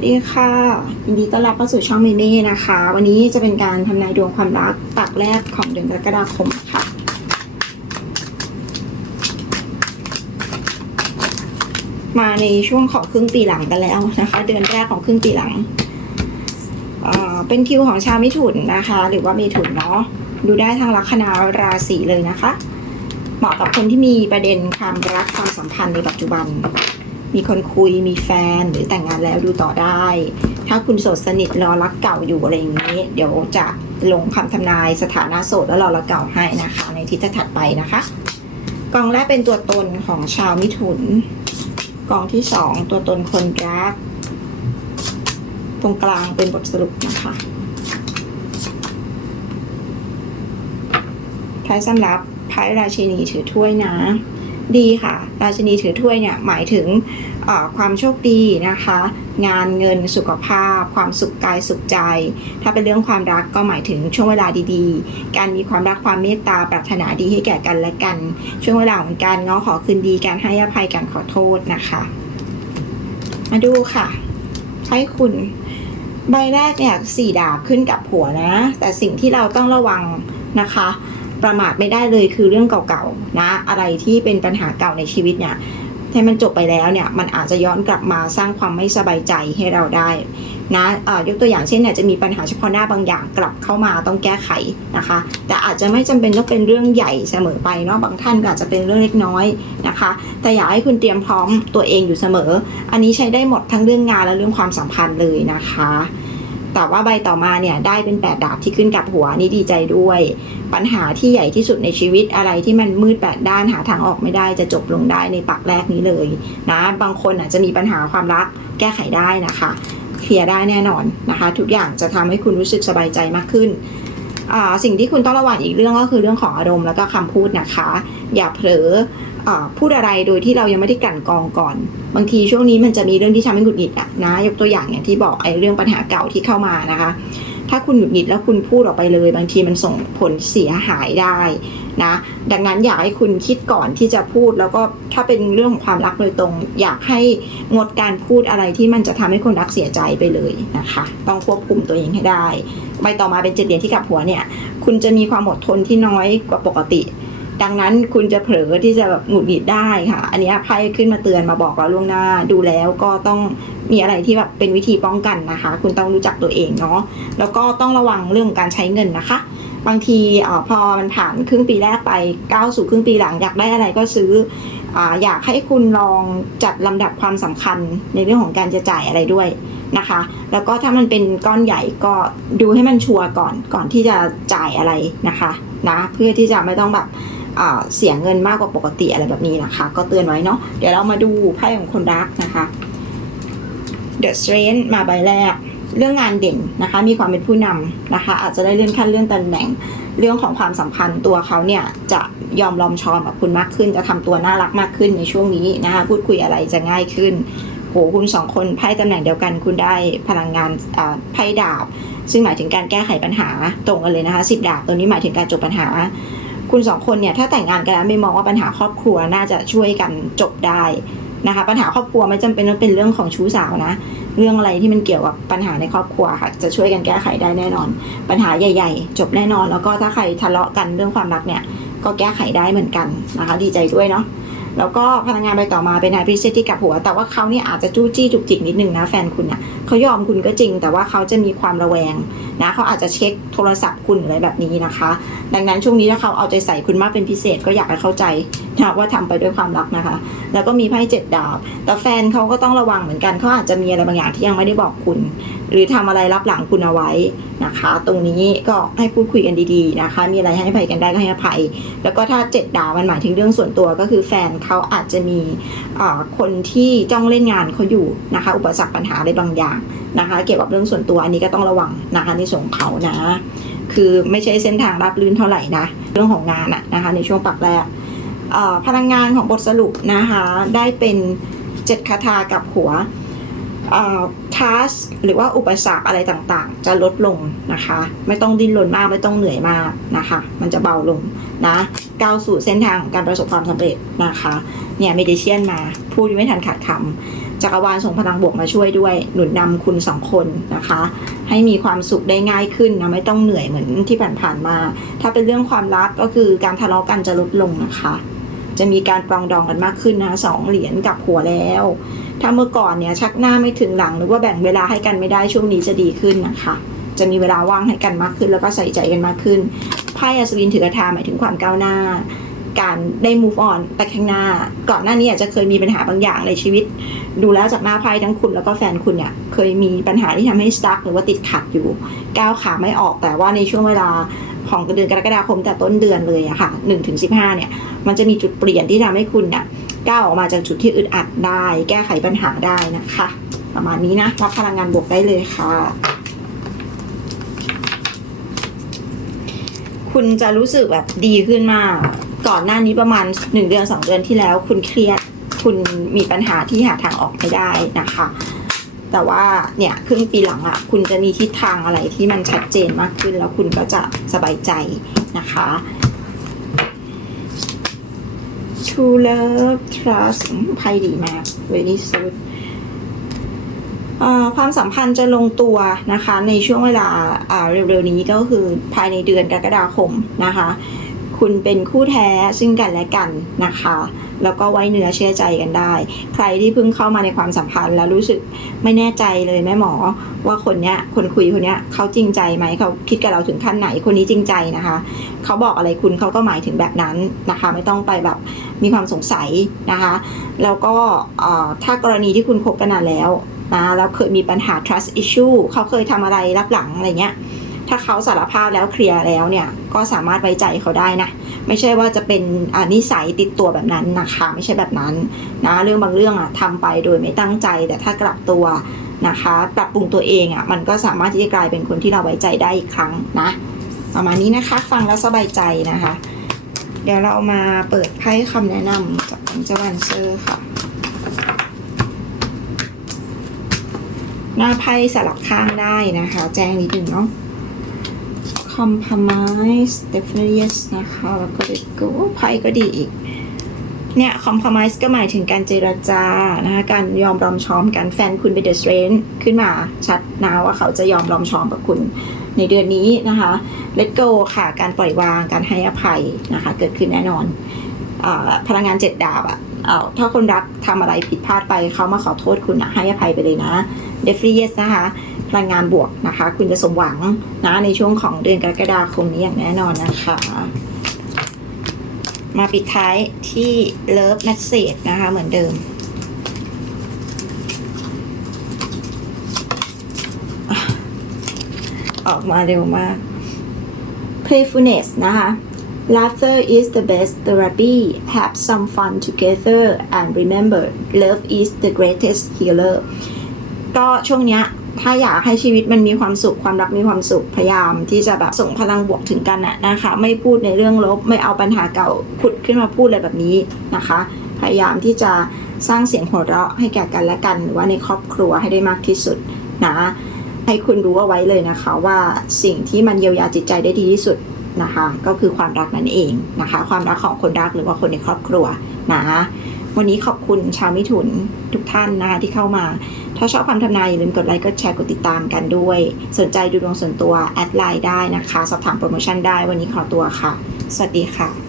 วัสดีค่ะยินดีต้อนรับเข้าสู่ช่องเมเม่นะคะ วันนี้จะเป็นการทำนายดวงความรักปากแรกของเดือนกรกฎาคมค่ะ มาในช่วงของครึ่งปีหลังกันแล้วนะคะ เดือนแรกของครึ่งปีหลังเเป็นคิวของชาวมิถุนนะคะ หรือว่าเมถุนเนาะดูได้ทางลัคนาราศีเลยนะคะ เหมาะกับคนที่มีประเด็นความรักความสัมพันธ์ในปัจจุบัน มีคนคุยมีแฟนหรือแต่งงานแล้วดูต่อได้ ถ้าคุณโสดสนิทรอรักเก่าอยู่อะไรอย่างนี้ เดี๋ยวจะลงคำทำนายสถานะโสดแล้วรอรักเก่าให้นะคะ ในทิศถัดไปนะคะกองแรกเป็นตัวตนของชาวมิถุนกองที่สองตัวตนคนรัก ตรงกลางเป็นบทสรุปนะคะไพ่สำหรับไพ่ราชินีถือถ้วยนะ ดีค่ะ ราชินีถือถ้วยเนี่ยหมายถึงความโชคดีนะคะ งานเงินสุขภาพ ความสุขกายสุขใจ ถ้าเป็นเรื่องความรักก็หมายถึงช่วงเวลาดีๆ การมีความรักความเมตตาปรารถนาดีให้แก่กันและกัน ช่วงเวลาของการง้อขอคืนดีการให้อภัยการขอโทษนะคะ มาดูค่ะให้คุณใบแรกเนี่ยสี่ดาบขึ้นกับหัวนะ แต่สิ่งที่เราต้องระวังนะคะ ประมาทไม่ได้เลยคือเรื่องเก่าๆนะอะไรที่เป็นปัญหาเก่าในชีวิตเนี่ยให้มันจบไปแล้วเนี่ยมันอาจจะย้อนกลับมาสร้างความไม่สบายใจให้เราได้นะเอ่อยกตัวอย่างเช่นเนี่ยจะมีปัญหาเฉพาะหน้าบางอย่างกลับเข้ามาต้องแก้ไขนะคะ แต่อาจจะไม่จำเป็นต้องเป็นเรื่องใหญ่เสมอไปเนาะบางท่านก็อาจจะเป็นเรื่องเล็กน้อยนะคะ แต่อยากให้คุณเตรียมพร้อมตัวเองอยู่เสมอ อันนี้ใช้ได้หมดทั้งเรื่องงานและเรื่องความสัมพันธ์เลยนะคะ แต่ว่าใบต่อมาเนี่ยได้เป็นแปดดาบที่ขึ้นกับหัวนี่ดีใจด้วย ปัญหาที่ใหญ่ที่สุดในชีวิตอะไรที่มันมืดแปดด้านหาทางออกไม่ได้จะจบลงได้ในปักแรกนี้เลยนะบางคนอาจจะมีปัญหาความรักแก้ไขได้นะคะเคลียร์ได้แน่นอนนะคะ ทุกอย่างจะทำให้คุณรู้สึกสบายใจมากขึ้นสิ่งที่คุณต้องระวังอีกเรื่องก็คือเรื่องของอารมณ์แล้วก็คำพูดนะคะ อย่าเผลอ พูดอะไรโดยที่เรายังไม่ได้กลั่นกรองก่อน บางทีช่วงนี้มันจะมีเรื่องที่ทำให้หงุดหงิดอะนะยกตัวอย่างอย่างที่บอกไอ้เรื่องปัญหาเก่าที่เข้ามานะคะ ถ้าคุณหงุดหงิดแล้วคุณพูดออกไปเลย บางทีมันส่งผลเสียหายได้นะดังนั้นอยากให้คุณคิดก่อนที่จะพูดแล้วก็ถ้าเป็นเรื่องของความรักโดยตรง อยากให้งดการพูดอะไรที่มันจะทำให้คนรักเสียใจไปเลยนะคะ ต้องควบคุมตัวเองให้ได้ใบต่อมาเป็นเจ็ดเหรียที่กลับหัวเนี่ย คุณจะมีความอดทนที่น้อยกว่าปกติ ดังนั้นคุณจะเผลอที่จะแบบหงุดหงิดได้ค่ะ อันนี้ไพ่ขึ้นมาเตือนมาบอกเราล่วงหน้าดูแล้วก็ต้องมีอะไรที่แบบเป็นวิธีป้องกันนะคะ คุณต้องรู้จักตัวเองเนาะแล้วก็ต้องระวังเรื่องการใช้เงินนะคะ บางทีออพอมันผ่านครึ่งปีแรกไปก้าวสู่ครึ่งปีหลังอยากได้อะไรก็ซื้ออาอยากให้คุณลองจัดลำดับความสำคัญในเรื่องของการจะจ่ายอะไรด้วยนะคะ แล้วก็ถ้ามันเป็นก้อนใหญ่ก็ดูให้มันชัวร์ก่อนก่อนที่จะจ่ายอะไรนะคะนะเพื่อที่จะไม่ต้องแบบ เสียเงินมากกว่าปกติอะไรแบบนี้นะคะ ก็เตือนไว้เนาะเดี๋ยวเรามาดูไพ่ของคนรักนะคะ The Strength มาใบแรก เรื่องงานเด่นนะคะ มีความเป็นผู้นำนะคะ อาจจะได้เลื่อนขั้นเลื่อนตำแหน่งเรื่องของความสัมพันธ์ตัวเขาเนี่ยจะยอมรอมชอมกับคุณมากขึ้น จะทำตัวน่ารักมากขึ้นในช่วงนี้นะคะพูดคุยอะไรจะง่ายขึ้นโหคุณสองคนไพ่ตำแหน่งเดียวกันคุณได้พลังงานไพ่ดาบ ซึ่งหมายถึงการแก้ไขปัญหาตรงกันเลยนะคะสิบดาบตัวนี้หมายถึงการจบปัญหา คุณสองคนเนี่ยถ้าแต่งงานกันแล้วไม่มองว่าปัญหาครอบครัวน่าจะช่วยกันจบได้นะคะ ปัญหาครอบครัวไม่จำเป็นต้องเป็นเรื่องของชู้สาวนะ เรื่องอะไรที่มันเกี่ยวกับปัญหาในครอบครัวค่ะ จะช่วยกันแก้ไขได้แน่นอน ปัญหาใหญ่ ๆ จบแน่นอน แล้วก็ถ้าใครทะเลาะกันเรื่องความรักเนี่ย ก็แก้ไขได้เหมือนกันนะคะ ดีใจด้วยเนาะ แล้วก็พลังงานไปต่อมาเป็นนายพิเศษที่กับหัว แต่ว่าเขาเนี่ยอาจจะจู้จี้จุกจิกนิดนึงนะแฟนคุณนะเขายอมคุณก็จริง แต่ว่าเขาจะมีความระแวงนะเขาอาจจะเช็คโทรศัพท์คุณอะไรแบบนี้นะคะ ดังนั้นช่วงนี้ถ้าเขาเอาใจใส่คุณมากเป็นพิเศษก็อยากให้เข้าใจนะว่าทำไปด้วยความรักนะคะ แล้วก็มีไพ่เจ็ดดาบแต่แฟนเขาก็ต้องระวังเหมือนกันเขาอาจจะมีอะไรบางอย่างที่ยังไม่ได้บอกคุณ หรือทำอะไรรับหลังคุณเอาไว้นะคะ ตรงนี้ก็ให้พูดคุยกันดีๆนะคะ มีอะไรให้อภัยกันได้ก็ให้อภัย แล้วก็ถ้าเจ็ดดาวมันหมายถึงเรื่องส่วนตัวก็คือแฟนเขาอาจจะมีคนที่จ้องเล่นงานเขาอยู่นะคะ อุปสรรคปัญหาอะไรบางอย่างนะคะ เกี่ยวกับเรื่องส่วนตัวอันนี้ก็ต้องระวังนะคะในส่วนของเขานะ คือไม่ใช่เส้นทางรับลื่นเท่าไหร่นะเรื่องของงานอะนะคะ ในช่วงปักแรกพลังงานของบทสรุปนะคะ ได้เป็นเจ็ดคาถากับหัว ทัสหรือว่าอุปสรรคอะไรต่างๆ จะลดลงนะคะ ไม่ต้องดิ้นรนมากไม่ต้องเหนื่อยมากนะคะ มันจะเบาลงนะก้าวสู่เส้นทางของการประสบความสำเร็จนะคะเนี่ยเมดิเชียนมาพูดไม่ทันขาดคำจักรวาลส่งพลังบวกมาช่วยด้วย หนุนนำคุณสองคนนะคะ ให้มีความสุขได้ง่ายขึ้นนะไม่ต้องเหนื่อยเหมือนที่ผ่านๆมา ถ้าเป็นเรื่องความรักก็คือการทะเลาะกันจะลดลงนะคะ จะมีการปรองดองกันมากขึ้นนะสองเหรียญกับหัวแล้ว ถ้าเมื่อก่อนเนี่ยชักหน้าไม่ถึงหลัง หรือว่าแบ่งเวลาให้กันไม่ได้ช่วงนี้จะดีขึ้นนะคะ จะมีเวลาว่างให้กันมากขึ้น แล้วก็ใส่ใจกันมากขึ้นไพ่อัศวินถือกระทาหมายถึงความก้าวหน้า การได้ move on ไปข้างหน้า ก่อนหน้านี้อาจจะเคยมีปัญหาบางอย่างในชีวิต ดูแล้วจากหน้าไพ่ทั้งคุณแล้วก็แฟนคุณเนี่ยเคยมีปัญหาที่ทำให้ stuck หรือว่าติดขัดอยู่ก้าวขาไม่ออกแต่ว่าในช่วงเวลาของเดือนกรกฎาคมแต่ต้นเดือนเลยอะค่ะ1ถึง15เนี่ยมันจะมีจุดเปลี่ยนที่ทำให้คุณเนี่ย ก้าวออกมาจากจุดที่อึดอัดได้ แก้ไขปัญหาได้นะคะ ประมาณนี้นะรับพลังงานบวกได้เลยค่ะ คุณจะรู้สึกแบบดีขึ้นมาก ก่อนหน้านี้ประมาณ 1 เดือน 2 เดือนที่แล้ว คุณเครียด คุณมีปัญหาที่หาทางออกไม่ได้นะคะแต่ว่าเนี่ยครึ่งปีหลังอะ่ะ คุณจะมีทิศทางอะไรที่มันชัดเจนมากขึ้น แล้วคุณก็จะสบายใจนะคะ True Love Trust ไพ่ดีมาก Very good เอ่อความสัมพันธ์จะลงตัวนะคะ ในช่วงเวลาเร็วๆนี้ก็คือภายในเดือนกรกฎาคมนะคะ คุณเป็นคู่แท้ซึ่งกันและกันนะคะ แล้วก็ไว้เนื้อเชื่อใจกันได้ ใครที่เพิ่งเข้ามาในความสัมพันธ์แล้วรู้สึกไม่แน่ใจเลยแม่หมอ ว่าคนเนี้ยคนคุยคนเนี้ยเขาจริงใจไหมเขาคิดกับเราถึงขั้นไหนคนนี้จริงใจนะคะ เขาบอกอะไรคุณเขาก็หมายถึงแบบนั้นนะคะ ไม่ต้องไปแบบมีความสงสัยนะคะ แล้วก็ถ้ากรณีที่คุณคบกันนานแล้วนะแล้วเคยมีปัญหา trust issue เขาเคยทำอะไรรับหลังอะไรเงี้ย ถ้าเขาสารภาพแล้วเคลียร์แล้วเนี่ยก็สามารถไว้ใจเขาได้นะ ไม่ใช่ว่าจะเป็นนิสัยติดตัวแบบนั้นนะคะไม่ใช่แบบนั้นนะเรื่องบางเรื่องอะทำไปโดยไม่ตั้งใจ แต่ถ้ากลับตัวนะคะปรับปรุงตัวเองอะมันก็สามารถที่จะกลายเป็นคนที่เราไว้ใจได้อีกครั้งนะประมาณนี้นะคะฟังแล้วสบายใจนะคะ เดี๋ยวเรามาเปิดไพ่คำแนะนำจากเจ้าวันเซอร์ค่ะหน้าไพ่สลับข้างได้นะคะ แจ้งนิดนึงเนาะ compromise definitely yes นะคะ แล้วก็ let go ไพ่ก็ดีอีก เนี่ย compromise ก็หมายถึงการเจรจา นะคะ การยอมรอมชอมกัน แฟนคุณเป็น the strength ขึ้นมาชัดนะว่าเขาจะยอมรอมชอมกับคุณในเดือนนี้นะคะ let go ค่ะ การปล่อยวาง การให้อภัยนะคะ เกิดขึ้นแน่นอนอพลังงานเจ็ดดาบอะ่ะถ้าคนรักทำอะไรผิดพลาดไปเขามาขอโทษคุณนะให้อภัยไปเลยนะ definitely yes นะคะ พลังานบวกนะคะ คุณจะสมหวังนะในช่วงของเดือนกรกฎาคมนี้อย่างแน่นอนนะคะ มาปิดท้ายที่ Love Message นะคะ เหมือนเดิมออกมาเร็วมาก Playfulness นะคะ Laughter is the best therapy. Have some fun together and remember, love is the greatest healer. ก็ช่วงเนี้ย ถ้าอยากให้ชีวิตมันมีความสุขความรักมีความสุขพยายาม ที่จะแบบส่งพลังบวกถึงกันน่ะนะคะ ไม่พูดในเรื่องลบ ไม่เอาปัญหาเก่าขุดขึ้นมาพูดอะไรแบบนี้นะคะ พยายามที่จะสร้างเสียงหัวเราะให้แก่กันและกัน หรือว่าในครอบครัวให้ได้มากที่สุดนะให้คุณรู้เอาไว้เลยนะคะ ว่าสิ่งที่มันเยียวยาจิตใจได้ดีที่สุดนะคะ ก็คือความรักนั่นเองนะคะ ความรักของคนรักหรือว่าคนในครอบครัวนะ วันนี้ขอบคุณชาวมิถุนทุกท่านนะคะที่เข้ามา ถ้าชอบคำทำนายอย่าลืมกดไลค์ กดแชร์ กดติดตามกันด้วย สนใจดูดวงส่วนตัว แอดไลน์ได้นะคะ สอบถามโปรโมชั่นได้ วันนี้ขอตัวค่ะ สวัสดีค่ะ